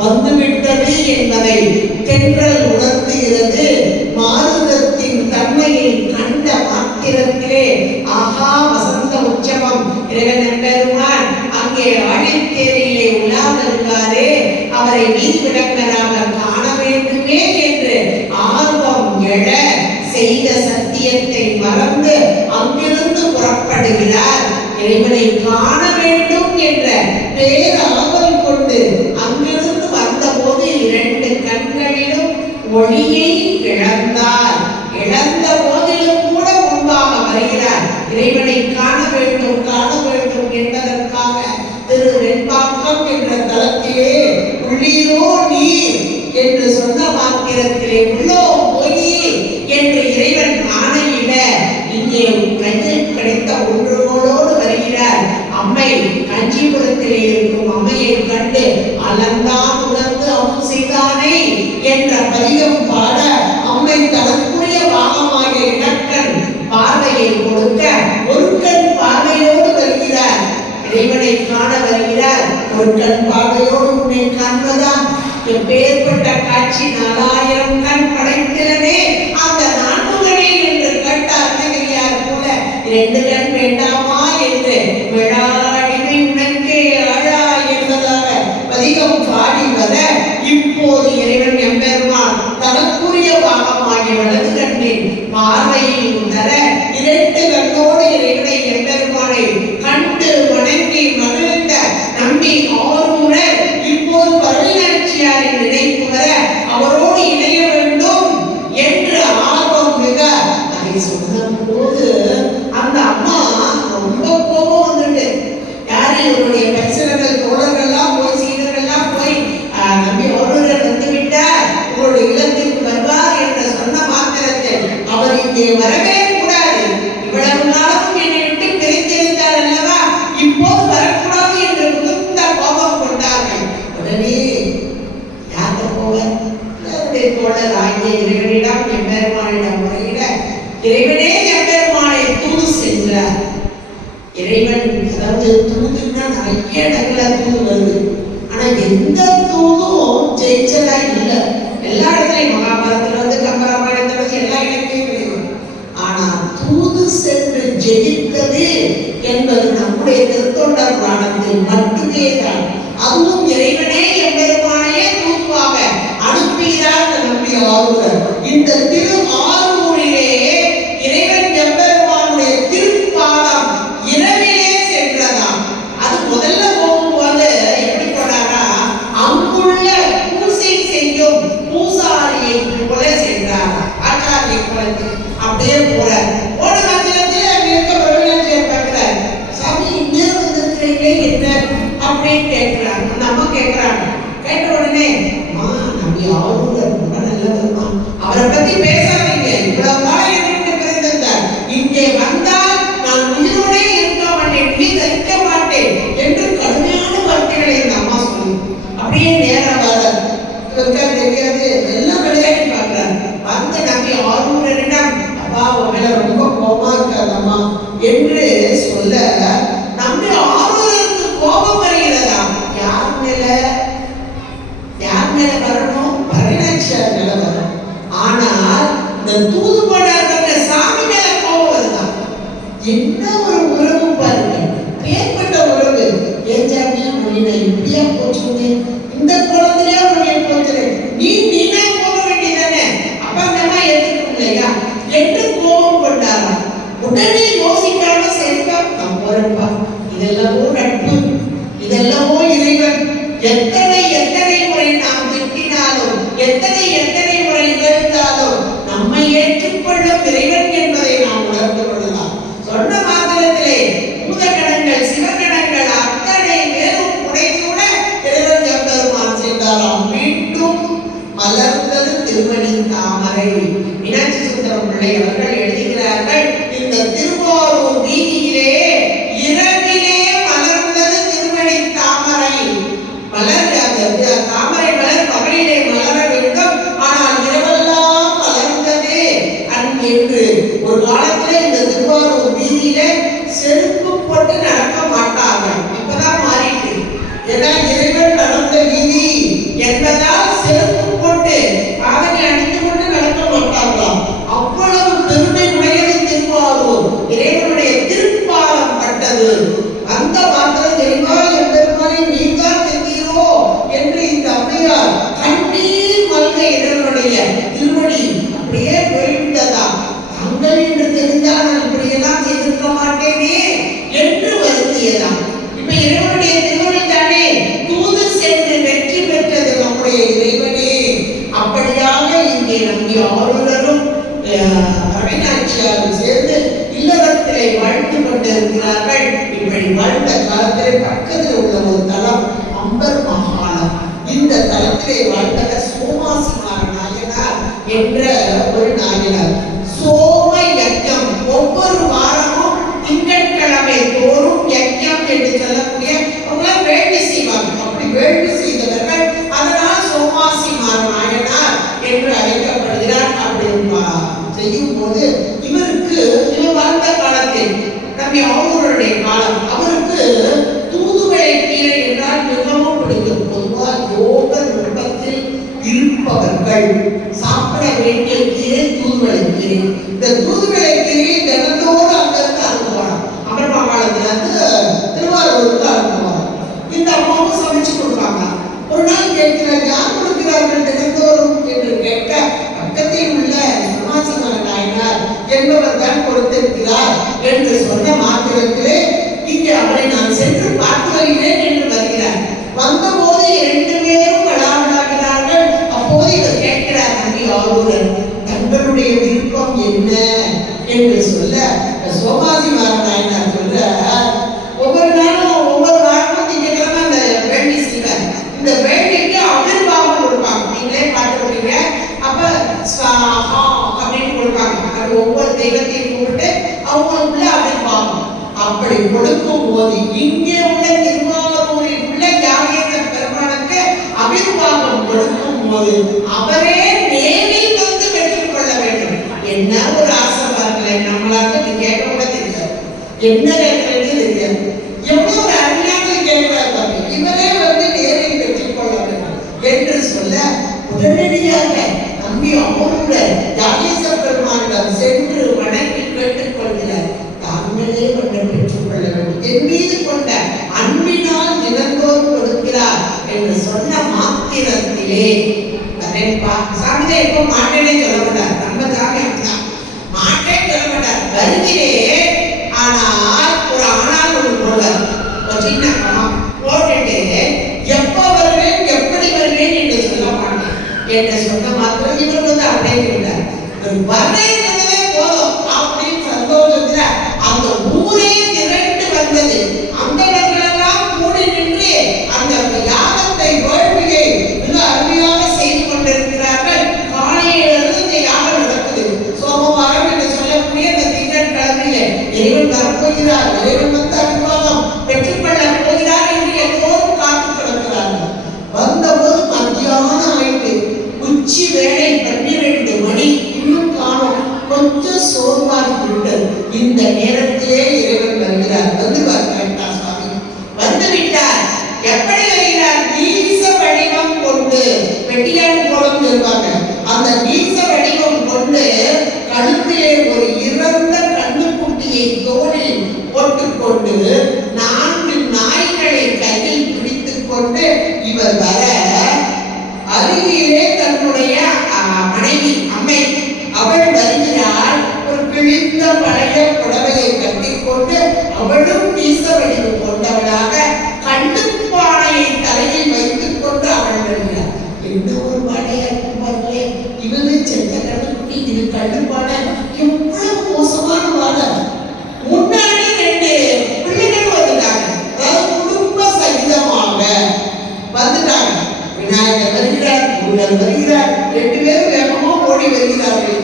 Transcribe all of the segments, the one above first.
வந்துவிட்டது என்பதை தென்றல் உணர்த்துகிறது. மாறுதத்தின் தன்மையை கண்ட மாத்திரத்திலே ஆஹா வசந்த உற்சவம் இறைவன் பெருமான் அங்கே ஆழித்தேரிலே உலா வருகிறாரே, அவரை வீதிவிளக்கராக காண வேண்டுமே என்று ஆர்வம் எழ செய்த சத்தியத்தை மறந்து அங்கிருந்து புறப்படுகிறார். இறைவனை காண வேண்டும் என்ற பேராவல் கொண்டு அங்கிருந்து வந்தபோது 2 கண்களிலும் ஒளியை இழந்தார். இழந்த போதிலும் கூட முன்பாக வருகிறார். இறைவனை காண வேண்டும் என்பதற்காக திரு வெண்பாக்கம் என்ற தலத்திலே உள்ளீரோ நீர் என்று சொன்ன மாத்திரத்திலே உள்ளோ போய் என்று இறைவன் ஆணையிட இங்கே கையில் கிடைத்த ஒன்றுகளோடு வருகிறார். அம்மை காஞ்சிபுரத்திலே இருக்கும் அம்மையை கண்டு அலந்தான் உணர்ந்து அருள் செய்தானே என்ற பதிகம் பாட அம்மை தனக்குரிய பாகமாகிய இலக்கண் பார்வையை கொடுக்க ஒரு கண் பார்வையோடு வருகிறார். இறைவனை காண வருகிறார். ஒரு கண் பார்வையோடு உன்னை காண்பதா எப்பேற்பட்ட காட்சி! 4000 கண் படைத்திலனே அந்த 4 கணை என்று கேட்டார் அருணகிரியார் போல 2 கண் வேண்டாமா என்று விழாடிமை உனக்கே ஆழா என்பதாக பதிகம் பாடி வர இப்போது இறைவன் எம்பெருமான் தனக்குரிய பாகமாகிய வலது கண்ணின் பார்வையை உணர 2 கண்ணோடு இறைவனை எம்பெருமானை கண்டு வணங்கி மகிழ்ந்த நம்பி ஆரூரர் இப்போது பரவினாட்சியாரின் நினைப்பு வர அவரோடு இணைய வேண்டும் என்று ஆர்வம் மிக அதை சொன்ன போது அந்த அம்மா ரொம்ப கோபம் வந்துட்டு யாரு இவருடைய பரிசனங்கள் தோழர்கள்லாம் போய் சீடர்கள்லாம் போய் நம்பி ஆரூரர் வந்துவிட்டார், உங்களுடைய இல்லத்திற்கு வருவார் என்று சொன்ன மாத்திரத்தில் அவர் இங்கே வரவே கூடாது, இவ்வளவு நாளும் என்னை விட்டு பிரித்திருந்தார் அல்லவா, இப்போது வரக்கூடாது என்று மிகுந்த கோபம் கொண்டார்கள். உடனே யார்கிட்ட போவர்? தோழர் ஆகிய இறைவனிடம் எம்பெருமானிடம் முறையிட இறைவனே எம்பெருமானை தூது சென்றார். இறைவன் அதாவது தூதுன்னா நிறைய இடங்கள தூது வருது, ஆனா எந்த தூதும் ஜெயிச்சதா இல்லை. எல்லா இடத்துலையும் மகாபாரதத்துல வந்து கம்பராமாயணத்துல வந்து எல்லா இடத்தையும் கிடைக்கும். ஆனா தூது சென்று ஜெயித்தது என்பது நம்முடைய திருத்தொண்டர் புராணத்தில் மட்டுமே தான். அதுவும் இறைவனே எம்பெருமானையே தூதுவாக அனுப்பினார் நம்பி ஆரூரர். இந்த திரு ஆரூரிலே இறைவன் எம்பெருமானுடைய திருப்பாதம் இரவிலே சென்றதாம். அது முதல்ல போகும்போது எப்படி போனாரா, அங்குள்ள பூசை செய்யும் பூசாரியை போல சென்றார். ஆச்சாரியை போல அப்படியே போறார். போன காலத்துல அங்க இருக்க பிரபலஞ்சியர் பார்க்கிறார், சாமி இங்கே வந்திருக்கிறீங்களே என்ன அப்படின்னு கேட்கிறாங்க. அந்த அம்மா கேட்கிறாங்க. கேட்ட உடனே நம்பி ஆரூரர் ரொம்ப நல்லவர்மா, அவரை பத்தி பேசாதீங்க, இவ்வளவு காலம் என்கிட்ட பிறந்திருந்தார், இங்கே வந்தால் நான் உயிரோடே இருக்க மாட்டேன், உயிர் தரிக்க மாட்டேன் என்று கடுமையான வார்த்தைகளை இந்த அம்மா சொல்லி அப்படியே நேரம் வர தெரியாது எல்லாம் விளையாடி பார்க்கிறார். வந்து நம்பி ஆரூரரிடம் அப்பா உங்களை ரொம்ப கோபமா இருக்காதம்மா என்று சொல்ல நம்பி ஆரூரருக்கு கோபம் வருகிறதா. யார் மேல வரணும்? பரவினாட்சியார் மேல வரணும். ஆனால் இந்த தூதுபடாத சாமி மேல கோபம் வருதான். என்ன ஒரு உறவு பாருங்க, ஏற்பட்ட உறவு. ஏஞ்சாமியா மொழியில இப்படியா போச்சுங்க, இந்த குளத்திலேயே மொழியை போச்சுறேன், நீனா போக வேண்டியதானே, அப்பா அம்மா ஏற்றுக்கும் இல்லையா என்று கோபம் கொண்டாராம். உடனே யோசிக்காம சரிப்பா நான் போறேன்ப்பா, இதெல்லாமோ நட்பு, இதெல்லாமோ இறைவன். எத்தனை எத்தனை முறை நாம் திட்டினாலும், எத்தனை முறை இகழ்ந்தாலும் நம்மை ஏற்றுக்கொள்ளும் இறைவன் என்பதை நாம் உணர்ந்து கொள்ளலாம். சொன்ன மாத்திரத்திலே பூதகணங்கள் சிவகணங்கள் அத்தனை பேரும் புடைசூட இறைவன் எம்பெருமான் சென்றாராம். மீண்டும் மலர்ந்தது திருமணி தாமரை. மீனாட்சி சுந்தரம் பிள்ளை அவர்கள் எழுதுகிறார்கள், இந்த திருவாரூர் வீதியிலே இரவிலே மலர்ந்தது திருமணி தாமரை. மலர் அந்த தாமரை மலர் பகலிலே மலர வேண்டும், ஆனால் இரவெல்லாம் மலர்ந்தது என்று ஒரு காலத்திலே இந்த திருவாரூர் வீதியிலே செருப்பு போட்டு நடக்க மாட்டார்கள். இப்பதான் மாறிட்டு, ஏன்னா இறைவன் நடந்த வீதி என்பதால் செருப்பு போட்டு காதலை அணிந்து கொண்டு நடக்க மாட்டார்களாம். அவ்வளவு பெருமை உடையது திருவாரூர். இறைவனுடைய திருப்பாலம் பட்டது. அந்த மாத்திரம் தெரியுமா, எம்பெருமானை நீதான் தெரிகிறோ என்று இந்த அம்மையார் கண்ணீர் மல்க இறைவனுடைய திருவடி அப்படியே போய்விட்டதா. தாங்கள் என்று தெரிந்தால் நான் இப்படியெல்லாம் செய்திருக்க மாட்டேனே என்று வருந்தியதாம். இப்ப இறைவனுடைய திருவடி தானே தூது சென்று வெற்றி பெற்றது நம்முடைய இறைவனே. அப்படியாக இங்கே நம்பி ஆளுநரும் அவிநாச்சியாரும் சேர்ந்து இல்லறத்திலே வாழ்ந்து கொண்டிருக்கிறார்கள். இப்படி வாழ்ந்த காலத்திலே பக்கத்தில் உள்ள ஒரு தலம் அம்பர் மகாலம். இந்த தலத்திலே வாழ்ந்தவர் சோமாசிமார நாயனார் என்ற ஒரு நாயனார். சோம யஜ்ஞம், ஒவ்வொரு வாரமும் திங்கட்கிழமை தோறும் யஜ்ஞம் என்று சொல்லக்கூடிய வேள்வி செய்வாங்க. அப்படி வேள்வி செய்தவர்கள் அதனால் சோமாசிமார நாயனார் என்று அழைக்கப்படுகிறார். அப்படி செய்யும் போது இவருக்கு இவர் வாழ்ந்த காலத்தில் நம்மை ஆளுநருடைய காலம், அவருக்கு தூதுவளை கீரை என்றால் மிகவும் பிடிக்கும். பொதுவாக யோக நுட்பத்தில் இருப்பவர்கள் சாப்பிட வேண்டிய கீரை தூதுவளை கீரை. இந்த தூதுவளை கீரையை தினத்தோடு அங்கிருந்து அனுப்புவாங்க. அமர் மாகாணத்துல இருந்து திருவாரூருக்கு அனுப்புவாங்க. இந்த அம்மாவும் சமைச்சு கொடுப்பாங்க. ஒரு நாள் கேட்கிறார், யார் கொடுக்கிறார்கள் தினந்தோறும் என்று கேட்க, பக்கத்தில் உள்ள சோமாசிமார நாயனார் என்பவர் தான் கொடுத்திருக்கிறார் என்று சொன்ன மாத்திரத்திலே இங்கே அவரை நான் சென்று பார்த்து வருகிறேன் என்று வருகிறார். வந்தபோது இரண்டு பேரும் விளாண்டாகிறார்கள். அப்போது இவர் கேட்கிறார், நம்பி ஆளுநர் தங்களுடைய விருப்பம் என்ன என்று சொல்ல, சோமாசிமார நாயனார் சொல்ற, ஒவ்வொரு நாளும் ஒவ்வொரு வாரமும் திங்கட்கிழமை அந்த வேள்வி செய்வார். இந்த வேள்விக்கு அபிர்வாகம் கொடுப்பாங்க. நீங்களே பார்த்துருப்பீங்க. அப்ப ஸ்வாஹா அப்படின்னு கொடுப்பாங்க. அது ஒவ்வொரு தெய்வத்தையும் கூப்பிட்டு அவங்களுக்குள்ள அபிர்வாகம். அப்படி கொடுக்கும் போது இங்கே உள்ள திருவாரூரில் உள்ள யாகேந்திர பெருமானுக்கு அபிர்வாகம் கொடுக்கும் போது அவரே நேரில் வந்து பெற்றுக் கொள்ள வேண்டும். என்ன ஒரு ஆசை பாருங்களேன். நம்மளால கேட்க கூட தெரியாது, என்ன கேட்கறது தெரியாது. எவ்வளவு ஒரு அருமையாக கேட்கிறார். இவரே வந்து நேரில் பெற்றுக் கொள்ள வேண்டும் என்று சொல்ல, உடனடியாக நம்பி அவரோட யாகேந்திர பெருமானிடம் சென்று வணங்கி கேட்டுக் கொள்கிறார். தாங்களே வந்து பெற்றுக் கொள்ள வேண்டும், என் மீது கொண்ட அன்பினால் தினந்தோறும் கொடுக்கிறார் என்று சொன்ன மாத்திரத்திலே சாமியை இப்போ மாட்டேனே சொல்ல மாட்டார். நம்ம சாமி அப்படிதான் மாட்டேன் சொல்ல மாட்டார். வருகிறேன், ஆனால் ஒரு ஆணால் ஒரு போவார், ஒரு சின்ன பணம் போட்டுட்டு எப்போ வருவேன் எப்படி வருவேன் என்று சொல்ல மாட்டேன் என்று சொன்ன மாத்திரம் இவர் வந்து அப்படியே இருந்தார். வரவே போதும் அப்படின்னு சந்தோஷத்துல அந்த ஊரே திரண்டு வந்தது. அந்த இடங்களெல்லாம் கூடி நின்று அந்த யாகத்தை வேள்வியை மிக அருமையாக செய்து கொண்டிருக்கிறார்கள். காலையிலிருந்து இந்த யாகம் நடக்குது. சோமவாரம் என்று சொல்லக்கூடிய அந்த திங்கட்கிழமையிலே இறைவன் வரப்போகிறார், இறைவன் வந்து அபிர்வாகம் பெற்றுக்கொள்ள போகிறார் என்று எல்லோரும் காத்து கிடக்கிறார்கள். வந்தபோது மத்தியானம் ஆயிட்டு, உச்சி வேளை 12 மணி, இன்னும் காணும். கொஞ்சம் சோர்வாகி விட்டது. இந்த நேரத்திலே இறைவன் வருகிறார். வந்து வருகிறார் சுவாமி, வந்து விட்டார். எப்படி வருகிறார்? நீச வடிவம் கொண்டு, வெட்டியான் கோலம் சொல்வாங்க, அந்த நீச வடிவம் கொண்டு கழுத்திலே ஒரு இறந்த கண்ணுக்குட்டியை தோளில் போட்டுக்கொண்டு 4 நாய்களை கையில் பிடித்துக் கொண்டு இவர் வர, அருகிலே தன்னுடைய மனைவி அம்மை அவள் வருகிறாள். ஒரு கிழித்த கிழிந்த பழைய புடவையை கட்டிக்கொண்டு அவளும் வீச வடிவு கொண்டவளாக கண்டுப்பானையை தலையில் வைத்துக் கொண்டு அவள் வருகிறார். என்ன ஒரு பாடையா இருக்கும் பாருங்களே. இவரு சென்ற கண்டுக்குட்டி, இது கண்டுப்பானை. எவ்வளவு மோசமான வாதம். முன்னாடி 2 பிள்ளைகள் வந்துட்டாங்க, அதாவது குடும்ப சகிதமாக வந்துட்டாங்க. விநாயகர் வருகிறார், முருகன் வருகிறார், 2 பேரும் வேகமா ஓடி வருகிறார்கள்.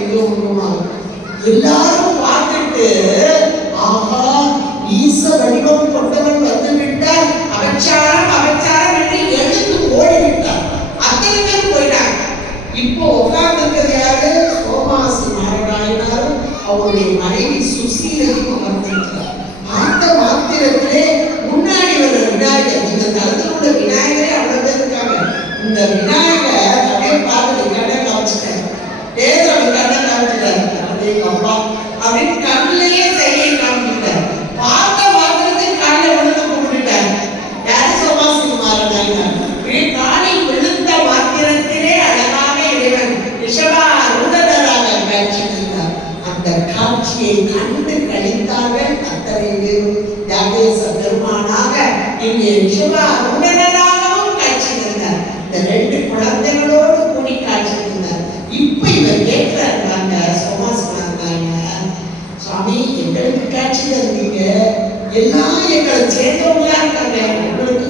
எல்லாரும் பார்த்துட்டு ஆஹா ஈச வடிவம் கொண்டவன் வந்து விட்டார், அபச்சாரம் அபச்சாரம் என்று எழுந்து ஓடிவிட்டார். அத்தனை பேர் போயிட்டாங்க. இப்போ உட்கார்ந்துருக்கிறது யாரு? சோமாசி நாராயணரும் அவருடைய மனைவி சுசீலையும் அமர்ந்திருக்கிறார். அந்த மாத்திரத்திலே முன்னாடி வர விநாயகர், இந்த தளத்திலுள்ள விநாயகரே அவ்வளவு பேர் இருக்காங்க. இந்த விநாயகர் அப்படியே பார்த்து கண்ணை காமிச்சிட்டாரு, கண்ணை காமிச்சிட்டாரு. அதே அப்பா அப்படின்னு கண்ணிலேயே கையை காமிச்சிட்டார். பார்த்த மாத்திரத்தை காலில் விழுந்து கும்பிட்டுட்டார். யாரு? சோமாசி நாராயணர். காலில் விழுந்த மாத்திரத்திலே அழகான இறைவன் ரிஷபாரூடராக காட்சியளித்தார். அந்த காட்சியை கண்டு கழித்தார்கள் அத்தனை பேரும். யாகேச பெருமானாக இங்கே ரிஷபாரூடராகவும் காட்சியளித்தார். இந்த 2 குழந்தைகளோடு கூடி காட்சியளித்தார். இப்ப இவர் கேட்கிறார், அந்த சோமாசி நாராயணர், சுவாமி எங்களுக்கு காட்சி தந்தீங்க, எல்லாம் எங்களை சேர்ந்தவங்களா இருக்காங்க, உங்களுக்கு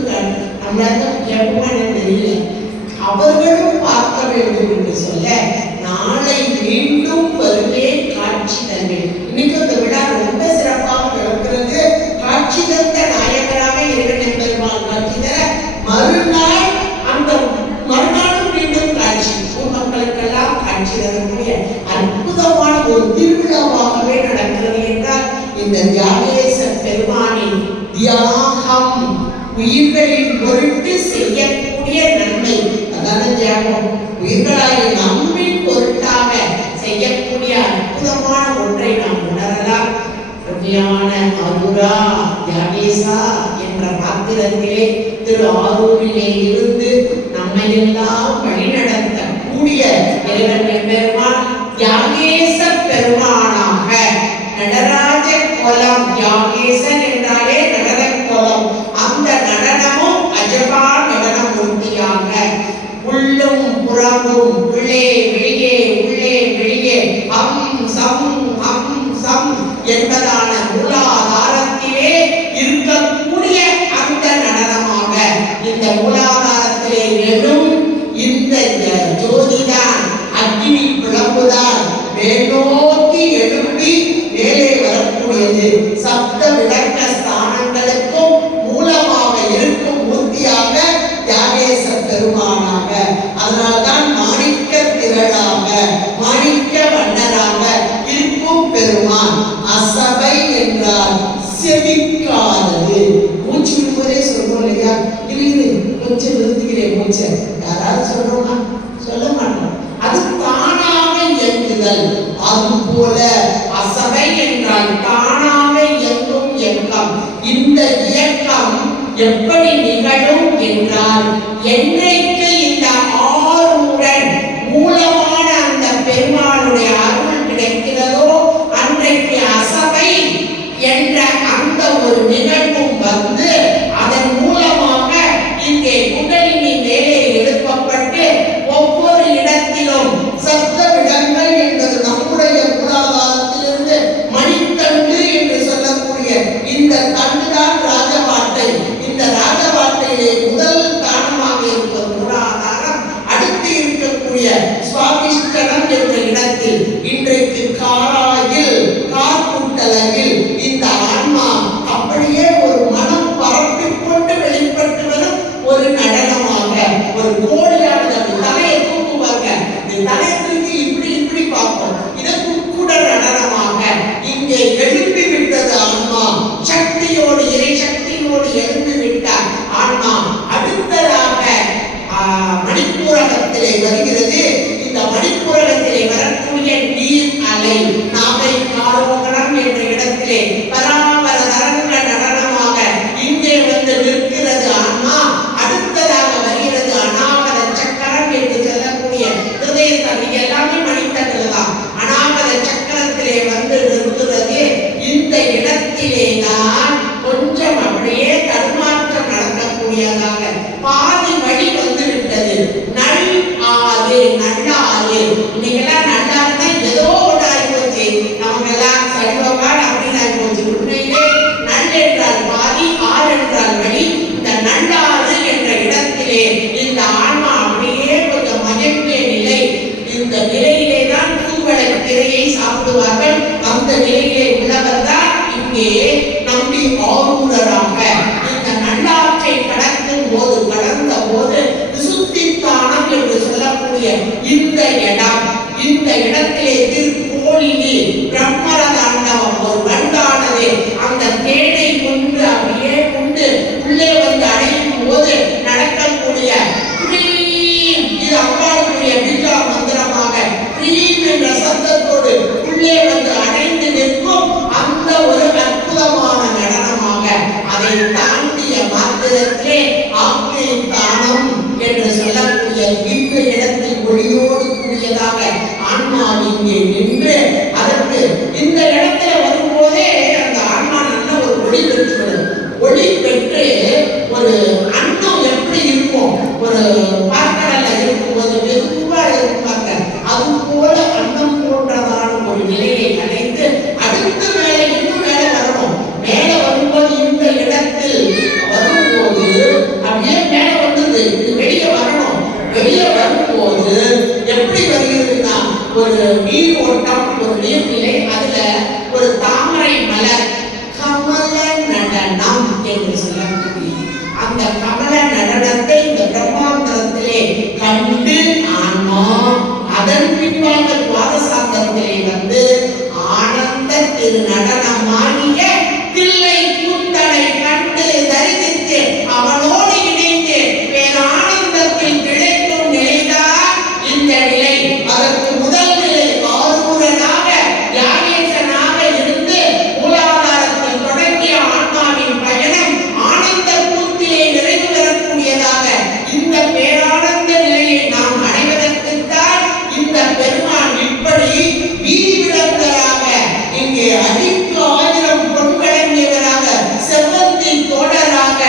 நம்மளால கேட்போம்னு தெரியல, அவர்களும் பார்க்க வேண்டும் என்று சொல்ல நாளை மீண்டும் வருவே காட்சி தந்தேன். இன்னைக்கு அந்த விழா ரொம்ப சிறப்பாக நடக்கிறது. காட்சி தந்த நாயகராக இறைவன் பெருமாள் காட்சி தர மறுநாள், அந்த மறுநாளும் மீண்டும் காட்சி, மக்களுக்கெல்லாம் காட்சி தரக்கூடிய அற்புதமான ஒரு திருவிழாவாகவே நடக்கிறது என்றால் இந்த தியாகேச பெருமானின் தியாகம், உயிர்களின் பொருட்டு செய்யக்கூடிய நன்மை, அதான தியாகம். உயிர்களாக நம்மின் பொருட்டாக செய்யக்கூடிய அற்புதமான ஒன்றை நாம் உணரலாம். உண்மையான ஆரூரா தியாகேசா என்ற பாத்திரத்திலே திரு ஆரூரிலே இருந்து நம்மை எல்லாம் வழிநடத்த கூடிய இறைவன் பெருமான் தியாகேச பெருமானாக நடராஜ கோலம். தியாகேசன் என்றாலே நடன கோலம். அந்த நடனமும் அஜபா நடன மூர்த்தியாக உள்ளும் புறமும் உள்ளே வெளியே உள்ளே வெளியே அம் சம் என்பதான மூலாதாரத்திலே இருக்கக்கூடிய அந்த நடனமாக இந்த மூலாதாரத்திலே எழும் இந்த ஜோதிதான், அக்னி பிளம்புதான் மேலோக்கி எழுப்பி மேலே வரக்கூடியது. சப்த விளக்க ஸ்தானங்களுக்கும் மூலமாக இருக்கும் மூர்த்தியாக தியாகேச பெருமானாக, அதனால்தான் மாணிக்க திரளாக மாணிக்க வண்ணராக இருக்கும் பெருமான். அசபை என்றால் செவிக்காதது. மூச்சு விடுவதே சொல்றோம் இல்லையா? இல்லை கொஞ்சம் நிறுத்துகிறேன் மூச்சை, யாராவது சொல்றோமா? சொல்ல மாட்டோம். அது தானாக இயங்குதல். அதுபோல அசபை என்றால் தானாக இயங்கும் இயக்கம். இந்த இயக்கம் எப்படி நிகழும் என்றால், என்றைக்கு இந்த ஆரூரன் மூலமான அந்த பெருமானுடைய அருள் கிடைக்கிறதோ அன்றைக்கு அசபை என்ற அந்த ஒரு நிகழ்வும் வந்து அதன் மூலமாக இங்கே குண்டலினி மேலே எழுப்பப்பட்டு ஒவ்வொரு இடத்திலும் சப்த விடங்கள் என்பது நம்முடைய மூலாதாரத்திலிருந்து மணித்தண்டு என்று சொல்லக்கூடிய இந்த தண்டுதான் ராஜபாட்டை. இந்த ராஜபாட்டை அங்கே நம்பி ஆரூரராக இந்த நல்லாற்றை கடந்த போது விசுத்தித்தானம் என்று சொல்லக்கூடிய இந்த இடத்திலே திருக்கோளிலே பிரம்மரதாண்டவம் ஒரு வண்டானது அந்த தேனை கொண்டு அப்படியே கொண்டு உள்ளே வந்து அடையும் போது நடக்கக்கூடிய இது அம்பாளுடைய பீஜா மந்திரமாக என்ற சத்தத்தோடு உள்ளே வந்து அடைந்து நிற்கும் அந்த ஒரு அற்புதமான நடனமாக அதை தாண்டிய மாத்திரத்திலே ஆக்ஞை தானம் என்று சொல்லக்கூடிய இந்த இடத்தில் ஒளியோடு கூடியதாக ஆன்மா இங்கே நின்று அதற்கு இந்த இடத்துல வரும்போதே அந்த ஆன்மா நல்ல ஒரு ஒளி பெற்று ஒரு அன்னம் எப்படி இருக்கும் ஒரு பார்க்கடல்ல இருக்கும்போது வெகுவா இருப்பாங்க அது போல அன்னம் போன்றதான ஒரு நிலையை அடைந்து அடுத்து மேலே இன்னும் மேலே வரணும். மேலே வரும்போது இந்த இடத்தில் வரும்போது அப்படியே மேலே வந்தது இது வெளியே வரணும். வெளியே வரும்போது எப்படி வருகிறதுனா ஒரு நீர் ஓட்டம் ஒரு நீர்நிலை அதுல ஒரு தாமரை மலர் கமல நடனம் என்று சொல்லக்கூடிய அந்த கமல நடனத்தை இந்த பிரம்மாண்டத்திலே கண்டு ஆன்மா அதன் பின்பாக துவாதசாந்தத்திலே வந்து ஆனந்த திரு நடனமாகிய தில்லை கூத்தனை கண்டு தரிசித்து அவனோடு இணைந்து பேரானந்தத்தில் கிடைக்கும் நிலைதான் இந்த நிலை. அதற்கு முதல் நிலை ஆரூரனாக யாகேசனாக இருந்து மூலாதாரத்தில் தொடங்கிய ஆன்மாவின் பயணம் ஆனந்த கூத்திலே நிறைவு பெறக்கூடியதாக இந்த பேரானந்த நிலையை நாம் அடைவதற்குத்தான் இந்த பெருமான் இப்படி வீதி விளக்கராக இங்கே அடிக்கு 1000 பொன்கலங்கியவராக செவ்வந்தி தோழராக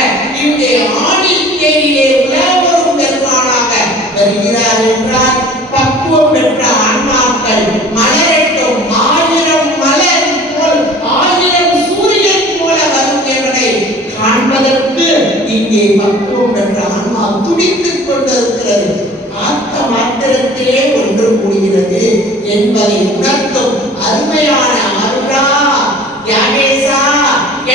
இங்கே ஆடித்தேரிலே உலவரும் பெருமானாக வருகிறார் என்றால் பக்குவம் பெற்ற ஆன்மாக்கள் மலரட்டும் 1000 மலர் போல் 1000 சூரியன் போல வரும் என்பதை காண்பதற்கு இங்கே பக்குவம் பெற்ற ஆன்மா துடித்துக் கொண்டிருக்கிறது. ஆத்த மாத்திரத்திலே ஒன்று கூடுகிறது என்பதை உணர்த்தும் அருமையான அருளா யாகேசா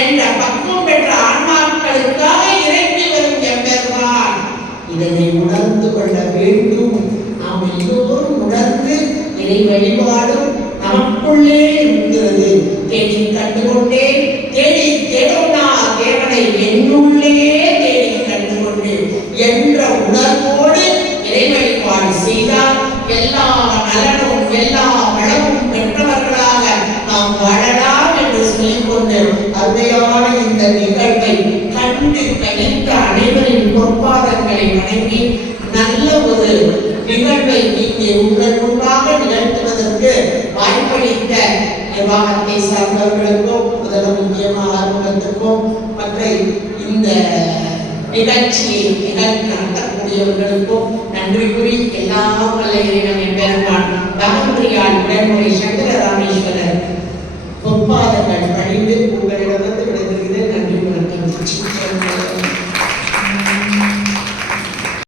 என்ற பக்குவம் பெற்ற ஆன்மாக்களுக்காக இறங்கி வரும் எம்பெருமான். இதனை உணர்ந்து கொள்ள வேண்டும். நாம் எல்லோரும் உணர்ந்து இறை வழிபாடும் நமக்குள்ளே இருக்கிறது. தேடி கண்டுகொண்டேன் தேடி தேடோனா தேவனை என்னுள்ளே தேடி கண்டுகொண்டேன் என்ற உணர்வோடு இறை வழிபாடு செய்தால் எல்லா நலனும் எல்லா வளமும் பெற்றவர்களாக நாம் வாழலாம் என்று சொல்லிக்கொண்டு அருமையான இந்த நிகழ்வை கண்டு கணித்த அனைவரின் பொற்பாதங்களை வணங்கி நல்ல ஒரு நிகழ்வை இங்கே உங்கள் முன்பாக நிகழ்த்துவதற்கு வாய்ப்பளித்த நிர்வாகத்தை சார்ந்தவர்களுக்கும் முதல் முக்கியமாக ஆர்வலத்திற்கும் மற்ற இந்த நிகழ்ச்சியை நடத்தக்கூடியவர்களுக்கும் நன்றி கூறி எல்லாம் வல்ல இறைவன் பெருமான் தகம்பிரியால் உடன்முறை சங்கர ராமேஸ்வரர் பொற்பாதங்கள் பணிந்து